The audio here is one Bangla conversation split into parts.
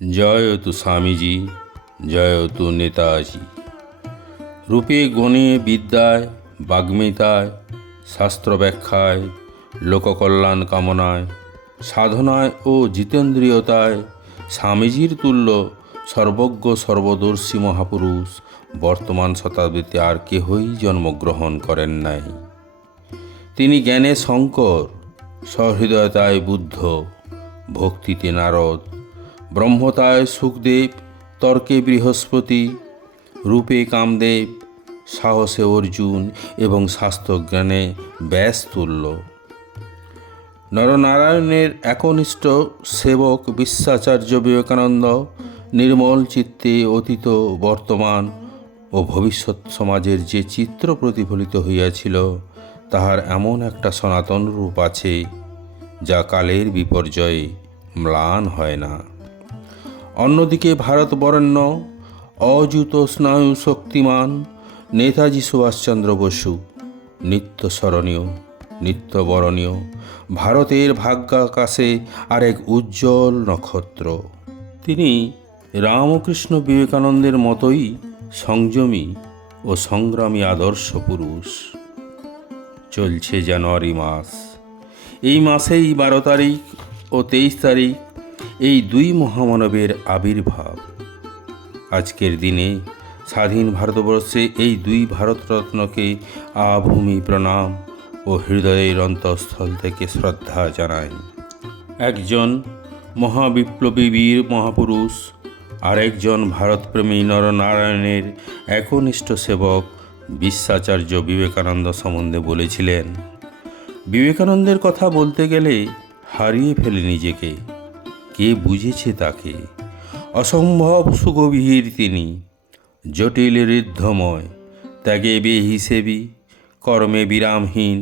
জয়তু স্বামীজি জয়তু নেতাজি। রূপে গুণে বিদ্যায়, বাগ্মিতায়, শাস্ত্র ব্যাখ্যায়, লোককল্যাণ কামনায়, সাধনায় ও জিতেন্দ্রিয়তায় স্বামীজির তুল্য সর্বজ্ঞ সর্বদর্শী মহাপুরুষ বর্তমান শতাব্দীতে আর কেহই জন্মগ্রহণ করেন নাই। তিনি জ্ঞানে শঙ্কর, সহৃদয়তায় বুদ্ধ, ভক্তিতে নারদ ব্রহ্মতায় সুখদেব, তর্কে বৃহস্পতি, রূপে কামদেব, সাহসে অর্জুন এবং শাস্ত্রজ্ঞানে ব্যাস তুল্য নরনারায়ণের একনিষ্ঠ সেবক বিশ্বাচার্য বিবেকানন্দ নির্মল চিত্তে অতীত, বর্তমান ও ভবিষ্যৎ সমাজের যে চিত্র প্রতিফলিত হইয়াছিল, তাহার এমন একটা সনাতন রূপ আছে, যা কালের বিপর্যয়ে ম্লান হয় না। অন্যদিকে ভারত বরেণ্য অযুত স্নায়ু শক্তিমান নেতাজি সুভাষচন্দ্র বসু, নিত্য স্মরণীয়, নিত্য বরণীয়, ভারতের ভাগ্যাকাশে আরেক উজ্জ্বল নক্ষত্র। তিনি রামকৃষ্ণ বিবেকানন্দের মতোই সংযমী ও সংগ্রামী আদর্শ পুরুষ। চলছে জানুয়ারি মাস। এই মাসেই বারো তারিখ ও তেইশ তারিখ এই দুই মহামানবের আবির্ভাব। আজকের দিনে স্বাধীন ভারতবর্ষে এই দুই ভারতরত্নকে আভূমি প্রণাম ও হৃদয়ের অন্তঃস্থল থেকে শ্রদ্ধা জানাই। একজন মহাবিপ্লবী বীর মহাপুরুষ, আরেকজন ভারতপ্রেমী নরনারায়ণের একনিষ্ঠ সেবক বিশ্বাচার্য বিবেকানন্দ সম্বন্ধে বলেছিলেন, বিবেকানন্দের কথা বলতে গেলে হারিয়ে ফেলে নিজেকে। কে বুঝেছে তাকে? অসম্ভব সুগভীর তিনি। জটিল ঋদ্ধময় ত্যাগে বেহিসেবি, কর্মে বিরামহীন,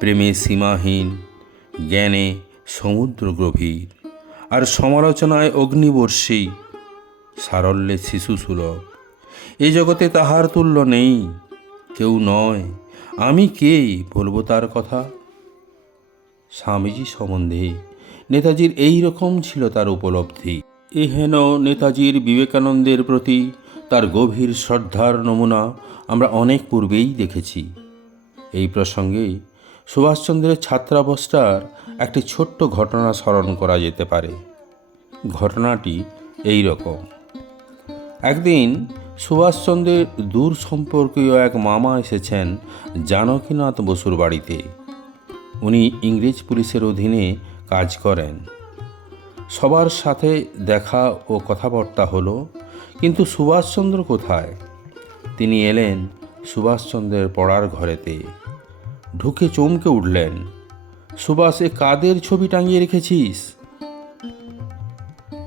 প্রেমে সীমাহীন, জ্ঞানে সমুদ্র গভীর। আর সমালোচনায় অগ্নিবর্ষী, সারল্যে শিশুসুলভ এ জগতে তাহার তুল্য নেই, কেউ নয়। আমি কে বলব তার কথা? স্বামীজি সম্বন্ধে নেতাজির এই রকম ছিল তার উপলব্ধি। এহেন নেতাজির বিবেকানন্দের প্রতি তার গভীর শ্রদ্ধার নমুনা আমরা অনেক পূর্বেই দেখেছি। এই প্রসঙ্গে সুভাষচন্দ্রের ছাত্রাবস্থার একটি ছোট্ট ঘটনা স্মরণ করা যেতে পারে। ঘটনাটি এই রকম। একদিন সুভাষচন্দ্রের দূর সম্পর্কীয় এক মামা এসেছেন জানকীনাথ বসুর বাড়িতে। উনি ইংরেজ পুলিশের অধীনে কাজ করেন। সবার সাথে দেখা ও কথাবার্তা হলো, কিন্তু সুভাষচন্দ্র কোথায়? তিনি এলেন সুভাষচন্দ্রের পড়ার ঘরেতে। ঢুকে চমকে উঠলেন, সুভাষ, এ কাদের ছবি টাঙিয়ে রেখেছিস?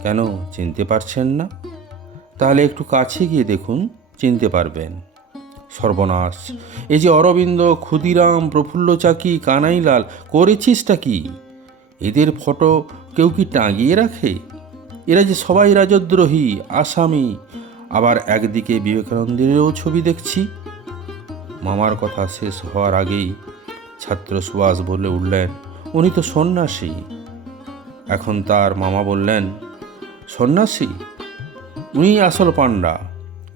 কেন, চিনতে পারছেন না? তাহলে একটু কাছে গিয়ে দেখুন, চিনতে পারবেন। সর্বনাশ এই যে অরবিন্দ, ক্ষুদিরাম প্রফুল্ল চাকি কানাইলাল, করেছিসটা কি? এদের ফটো কেউ কি টাঙিয়ে রাখে? এরা যে সবাই রাজদ্রোহী, আসামি, আবার একদিকে বিবেকানন্দেরও ছবি দেখছি। মামার কথা শেষ হওয়ার আগেই ছাত্র সুভাষ বলে উঠলেন, উনি তো সন্ন্যাসী। এখন তার মামা বললেন, সন্ন্যাসী? উনি আসল পাণ্ডা,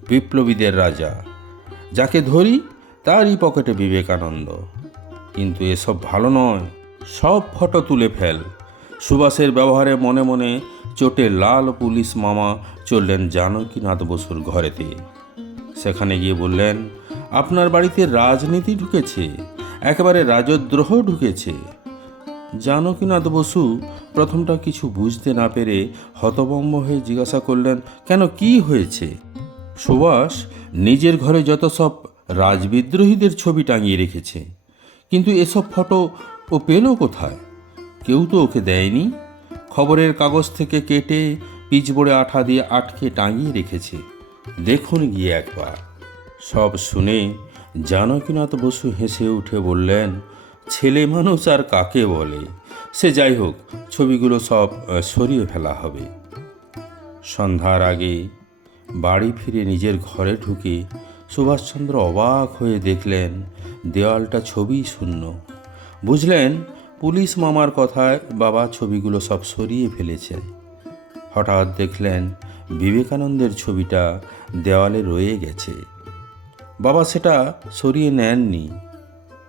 বিপ্লবীদের রাজা। যাকে ধরি তারই পকেটে বিবেকানন্দ। কিন্তু এসব ভালো নয়। সব ফটো তুলে ফেল। সুভাষের ব্যবহারে মনে মনে চোটে লাল পুলিশ মামা চললেন জানকীনাথ বসুর ঘরেতে। সেখানে গিয়ে বললেন, আপনার বাড়িতে রাজনীতি ঢুকেছে, একেবারে রাজদ্রোহ ঢুকেছে। জানকীনাথ বসু প্রথমটা কিছু বুঝতে না পেরে হতভম্ব হয়ে জিজ্ঞাসা করলেন, কেন কি হয়েছে? সুভাষ নিজের ঘরে যত সব রাজবিদ্রোহীদের ছবি টাঙিয়ে রেখেছে, কিন্তু এসব ফটো ও পেল কোথায়? কেউ তো ওকে দেয়নি। খবরের কাগজ থেকে কেটে পিচবোর্ডে আঠা দিয়ে আটকে টাঙিয়ে রেখেছে। দেখুন গিয়ে একবার। সব শুনে জানকীনাথ বসু হেসে উঠে বললেন, ছেলে মানুষ আর কাকে বলে? সে যাই হোক, ছবিগুলো সব সরিয়ে ফেলা হবে। সন্ধ্যার আগে বাড়ি ফিরে নিজের ঘরে ঢুকে সুভাষচন্দ্র অবাক হয়ে দেখলেন, দেওয়ালটা ছবি শূন্য। বুঝলেন, পুলিশ মামার কথায় বাবা ছবিগুলো সব সরিয়ে ফেলেছে। হঠাৎ দেখলেন বিবেকানন্দের ছবিটা দেওয়ালে রয়ে গেছে। বাবা সেটা সরিয়ে নেননি।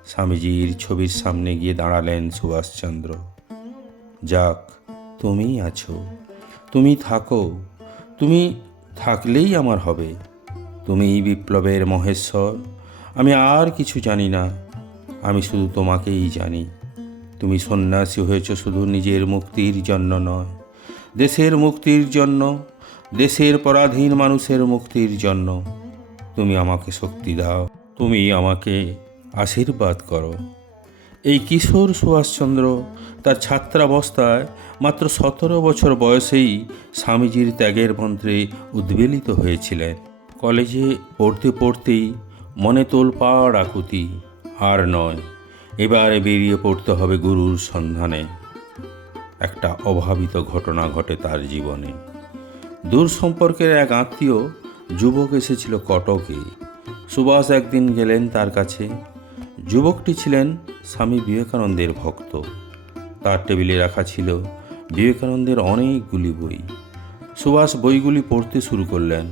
স্বামীজির ছবির সামনে গিয়ে দাঁড়ালেন সুভাষচন্দ্র। যাক তুমি আছো। তুমি থাকো। তুমি থাকলেই আমার হবে। তুমি বিপ্লবের মহেশ্বর। আমি আর কিছু জানি না। আমি শুধু তোমাকেই জানি। তুমি সন্ন্যাসী হয়েছ শুধু নিজের মুক্তির জন্য নয়। দেশের মুক্তির জন্য, দেশের পরাধীন মানুষের মুক্তির জন্য তুমি আমাকে শক্তি দাও। তুমি আমাকে আশীর্বাদ করো। এই কিশোর সুভাষচন্দ্র তার ছাত্রাবস্থায় মাত্র সতেরো বছর বয়সেই স্বামীজির ত্যাগের মন্ত্রে উদ্বেলিত হয়েছিলেন। কলেজে পড়তে পড়তেই মনে তোলপাড় আকুতি আর নয়। এবারে বেরিয়ে পড়তে হবে গুরুর সন্ধানে। একটা অভাবিত ঘটনা ঘটে তার জীবনে। দূর সম্পর্কের এক আত্মীয় যুবক এসেছিল কটকে। সুভাষ একদিন গেলেন তার কাছে। যুবকটি ছিলেন স্বামী বিবেকানন্দের ভক্ত। তার টেবিলে রাখা ছিল বিবেকানন্দের অনেকগুলি বই। সুভাষ বইগুলি পড়তে শুরু করলেন।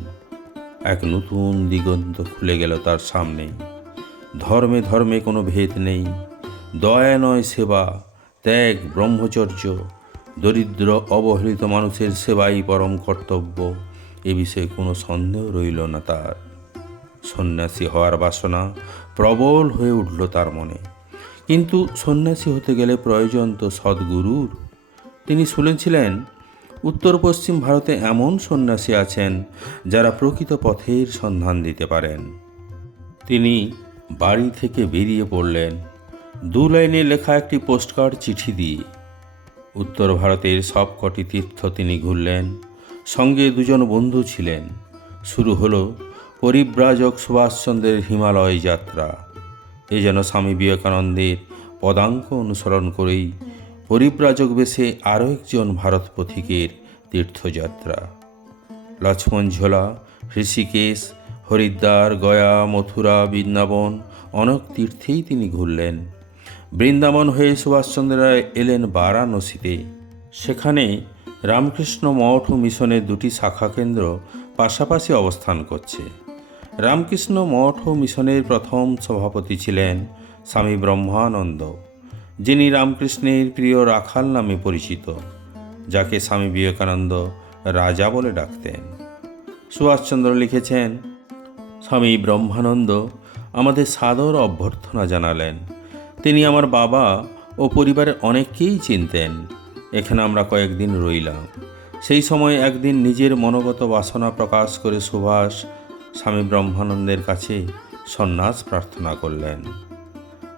এক নতুন দিগন্ত খুলে গেল তার সামনে। ধর্মে ধর্মে কোনো ভেদ নেই। দয়া নয় সেবা, ত্যাগ ব্রহ্মচর্য। দরিদ্র অবহেলিত মানুষের সেবাই পরম কর্তব্য। এ বিষয়ে কোনো সন্দেহ রইল না তার। সন্ন্যাসী হওয়ার বাসনা প্রবল হয়ে উঠল তার মনে। কিন্তু সন্ন্যাসী হতে গেলে প্রয়োজন তো সদ্গুরুর। তিনি শুনেছিলেন, উত্তর পশ্চিম ভারতে এমন সন্ন্যাসী আছেন যারা প্রকৃত পথের সন্ধান দিতে পারেন। তিনি বাড়ি থেকে বেরিয়ে পড়লেন। দু লাইনে লেখা একটি পোস্টকার্ড চিঠি দিয়ে। উত্তর ভারতের সব কটি তীর্থ তিনি ঘুরলেন। সঙ্গে দুজন বন্ধু ছিলেন। শুরু হলো পরিব্রাজক সুভাষচন্দ্রের হিমালয় যাত্রা। এ যেন স্বামী বিবেকানন্দের পদাঙ্ক অনুসরণ করেই পরিব্রাজক বেশে আরও একজন ভারত পথিকের তীর্থযাত্রা। লক্ষ্মণ ঝোলা ঋষিকেশ হরিদ্বার, গয়া, মথুরা, বৃন্দাবন, অনেক তীর্থেই তিনি ঘুরলেন। বৃন্দাবন হয়ে সুভাষচন্দ্র রায় এলেন বারাণসীতে। সেখানে রামকৃষ্ণ মঠ ও মিশনের দুটি শাখা কেন্দ্র পাশাপাশি অবস্থান করছে। রামকৃষ্ণ মঠ ও মিশনের প্রথম সভাপতি ছিলেন স্বামী ব্রহ্মানন্দ, যিনি রামকৃষ্ণের প্রিয় রাখাল নামে পরিচিত, যাকে স্বামী বিবেকানন্দ রাজা বলে ডাকতেন। সুভাষচন্দ্র লিখেছেন স্বামী ব্রহ্মানন্দ আমাদের সাদর অভ্যর্থনা জানালেন। তিনি আমার বাবা ও পরিবারের অনেককেই চিনতেন। এখানে আমরা কয়েকদিন রইলাম। সেই সময় একদিন নিজের মনোগত বাসনা প্রকাশ করে সুভাষ স্বামী ব্রহ্মানন্দের কাছে সন্ন্যাস প্রার্থনা করলেন।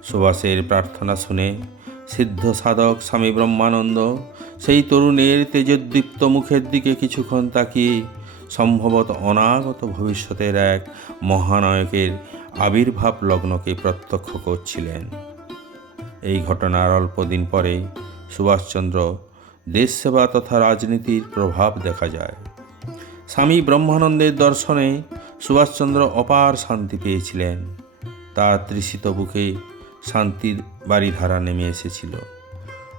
সুভাষের প্রার্থনা শুনে সিদ্ধ সাধক স্বামী ব্রহ্মানন্দ সেই তরুণের তেজোদ্দীপ্ত মুখের দিকে কিছুক্ষণ তাকিয়ে সম্ভবত অনাগত ভবিষ্যতের এক মহানায়কের আবির্ভাব লগ্নকে প্রত্যক্ষ করছিলেন। এই ঘটনার অল্পদিন পরে সুভাষচন্দ্র দেশ সেবা তথা রাজনীতির প্রভাব দেখা যায়। স্বামী ব্রহ্মানন্দের দর্শনে সুভাষচন্দ্র অপার শান্তি পেয়েছিলেন। তার তৃষিত বুকে শান্তির বাড়িধারা নেমে এসেছিল।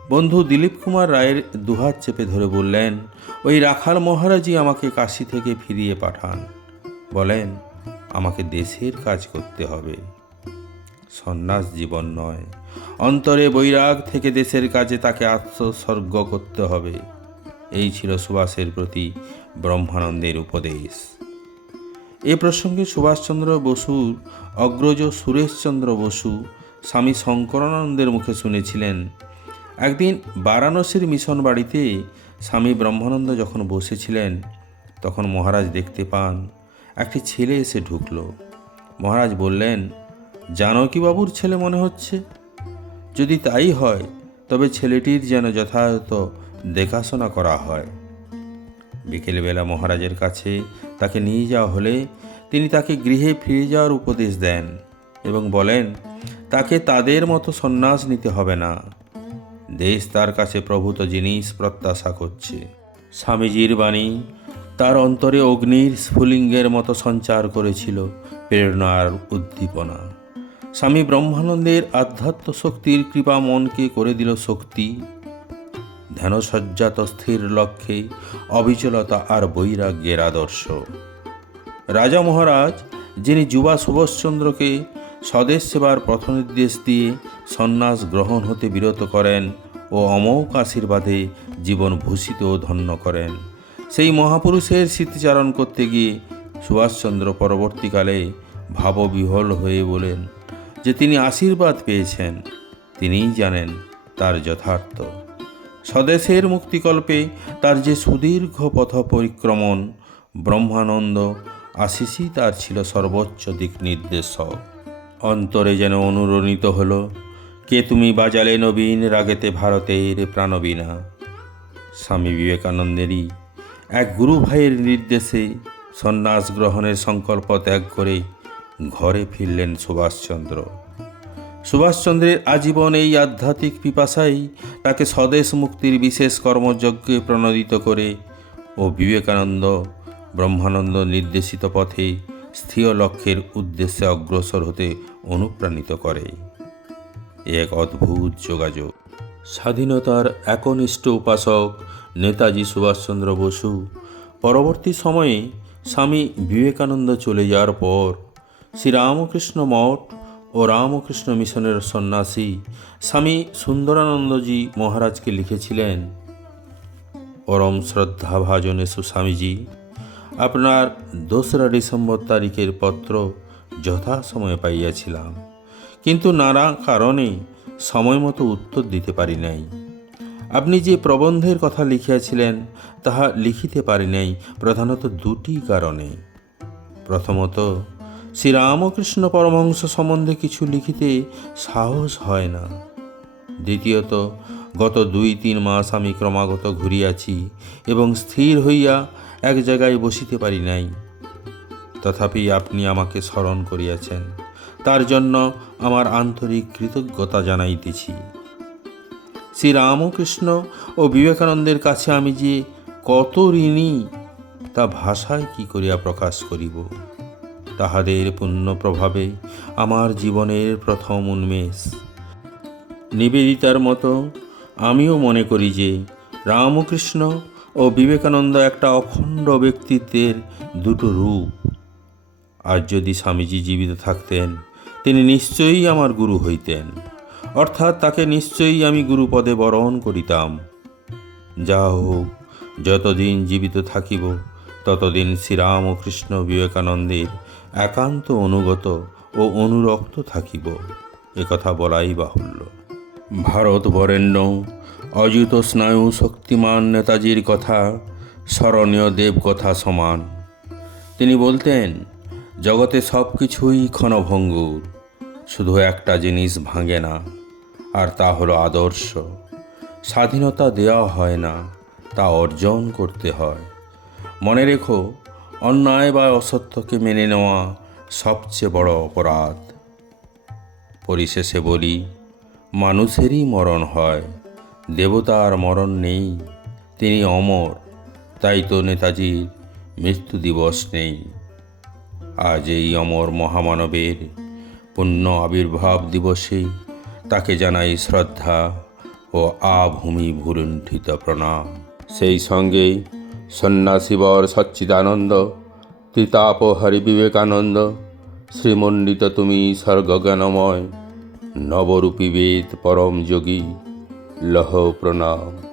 বন্ধু দিলীপ কুমার রায়ের দুহাত চেপে ধরে বললেন, ওই রাখাল মহারাজই আমাকে কাশি থেকে ফিরিয়ে পাঠান। বলেন, আমাকে দেশের কাজ করতে হবে। সন্ন্যাস জীবন নয়। অন্তরে বৈরাগ থেকে দেশের কাজে তাকে আত্মসর্গ করতে হবে। এই ছিল সুভাষের প্রতি ব্রহ্মানন্দের উপদেশ। এ প্রসঙ্গে সুভাষচন্দ্র বসুর অগ্রজ সুরেশচন্দ্র বসু, স্বামী শঙ্করানন্দের মুখে শুনেছিলেন একদিন বারাণসীর মিশন বাড়িতে স্বামী ব্রহ্মানন্দ যখন বসেছিলেন, তখন মহারাজ দেখতে পান, একটি ছেলে এসে ঢুকল। মহারাজ বললেন জানকীবাবুর ছেলে মনে হচ্ছে? যদি তাই হয়, তবে ছেলেটির যেন যথাযথ দেখাশোনা করা হয়। বিকেলবেলা মহারাজের কাছে তাকে নিয়ে যাওয়া হলে তিনি তাকে গৃহে ফিরে যাওয়ার উপদেশ দেন এবং বলেন, তাকে তাদের মতো সন্ন্যাস নিতে হবে না। দেশ তার কাছে প্রভূত জিনিস প্রত্যাশা করছে। স্বামীজির বাণী তার অন্তরে অগ্নির স্ফুলিঙ্গের মতো সঞ্চার করেছিল প্রেরণার উদ্দীপনা। স্বামী ব্রহ্মানন্দের আধ্যাত্ম শক্তির কৃপা মনকে করে দিল শক্তি, ধ্যানসজ্জাত স্থির লক্ষ্যে অবিচলতা আর বৈরাগ্যের আদর্শ। রাজা মহারাজ, যিনি যুবা সুভাষচন্দ্রকে স্বদেশ সেবার পথনির্দেশ দিয়ে সন্ন্যাস গ্রহণ হতে বিরত করেন ও অমোক আশীর্বাদে জীবন ভূষিত ও ধন্য করেন। সেই মহাপুরুষের স্মৃতিচারণ করতে গিয়ে সুভাষচন্দ্র পরবর্তীকালে ভাববিহ্বল হয়ে বলেন যে তিনি আশীর্বাদ পেয়েছেন, তিনিই জানেন তার যথার্থ। স্বদেশের মুক্তিকল্পে তার যে সুদীর্ঘ পথ পরিক্রমণ, ব্রহ্মানন্দ আশিসই তার ছিল সর্বোচ্চ দিক নির্দেশক। অন্তরে যেন অনুরণিত হল কে তুমি বাজালে নবীন রাগেতে ভারতের প্রাণবীণা? স্বামী বিবেকানন্দেরই এক গুরু ভাইয়ের নির্দেশে সন্ন্যাস গ্রহণের সংকল্প ত্যাগ করে ঘরে ফিরলেন সুভাষচন্দ্র। সুভাষচন্দ্রের আজীবন এই আধ্যাত্মিক পিপাসাই তাকে স্বদেশ মুক্তির বিশেষ কর্মযজ্ঞে প্রণোদিত করে ও বিবেকানন্দ ব্রহ্মানন্দ নির্দেশিত পথে স্থির লক্ষ্যের উদ্দেশ্যে অগ্রসর হতে অনুপ্রাণিত করে। এক অদ্ভুত যোগাযোগ। স্বাধীনতার একনিষ্ঠ উপাসক নেতাজি সুভাষচন্দ্র বসু পরবর্তী সময়ে স্বামী বিবেকানন্দ চলে যাওয়ার পর শ্রীরামকৃষ্ণ মঠ ও রামকৃষ্ণ মিশনের সন্ন্যাসী স্বামী সুন্দরানন্দজি মহারাজকে লিখেছিলেন, পরম শ্রদ্ধাভাজনে সুস্বামীজি আপনার দোসরা ডিসেম্বর তারিখের পত্র যথাসময়ে পাইয়াছিলাম। কিন্তু নানা কারণে সময় মতো উত্তর দিতে পারি নাই। আপনি যে প্রবন্ধের কথা লিখিয়াছিলেন, তাহা লিখিতে পারি নাই প্রধানত দুটি কারণে। প্রথমত, শ্রীরামকৃষ্ণ পরমহংস সম্বন্ধে কিছু লিখিতে সাহস হয় না। দ্বিতীয়ত, গত দুই তিন মাস আমি ক্রমাগত ঘুরিয়াছি এবং স্থির হইয়া এক জায়গায় বসিতে পারি নাই। তথাপি আপনি আমাকে স্মরণ করিয়াছেন। তার জন্য আমার আন্তরিক কৃতজ্ঞতা জানাইতেছি। শ্রীরামকৃষ্ণ ও বিবেকানন্দের কাছে আমি যে কত ঋণী, তা ভাষায় কি করিয়া প্রকাশ করিব? তাহাদের পুণ্য প্রভাবে আমার জীবনের প্রথম উন্মেষ। নিবেদিতার মতো আমিও মনে করি যে রামকৃষ্ণ ও বিবেকানন্দ একটা অখণ্ড ব্যক্তিত্বের দুটো রূপ। আর যদি স্বামীজি জীবিত থাকতেন তিনি নিশ্চয়ই আমার গুরু হইতেন। অর্থাৎ তাকে নিশ্চয়ই আমি গুরুপদে বরণ করিতাম। যা হোক, যতদিন জীবিত থাকিব, ততদিন শ্রীরাম ও কৃষ্ণ বিবেকানন্দের একান্ত অনুগত ও অনুরক্ত থাকিব একথা বলাই বাহুল্য। ভারত বরেণ্য অযুত স্নায়ু শক্তিমান নেতাজির কথা, স্মরণীয় দেবকথা সমান। তিনি বলতেন, জগতে সব কিছুই ক্ষণভঙ্গুর। শুধু একটা জিনিস ভাঙে না, আর তা হলো আদর্শ। স্বাধীনতা দেওয়া হয় না, তা অর্জন করতে হয়। মনে রেখো, অন্যায় বা অসত্যকে মেনে নেওয়া সবচেয়ে বড় অপরাধ। পরিশেষে বলি, মানুষেরই মরণ হয়, দেবতার মরণ নেই, তিনি অমর, তাই তো নেতাজির মৃত্যু দিবস নেই। আজ এই অমর মহামানবের পুণ্য আবির্ভাব দিবসে তাকে জানাই শ্রদ্ধা ও আভূমি ভুলুণ্ঠিত প্রণাম। সেই সঙ্গে সন্ন্যাসীবর সচ্চিদানন্দ, তিতাপ হরি বিবেকানন্দ, শ্রীমণ্ডিত তুমি স্বর্গজ্ঞানময়, নবরূপী বেদ পরম যোগী, লহ প্রণাম।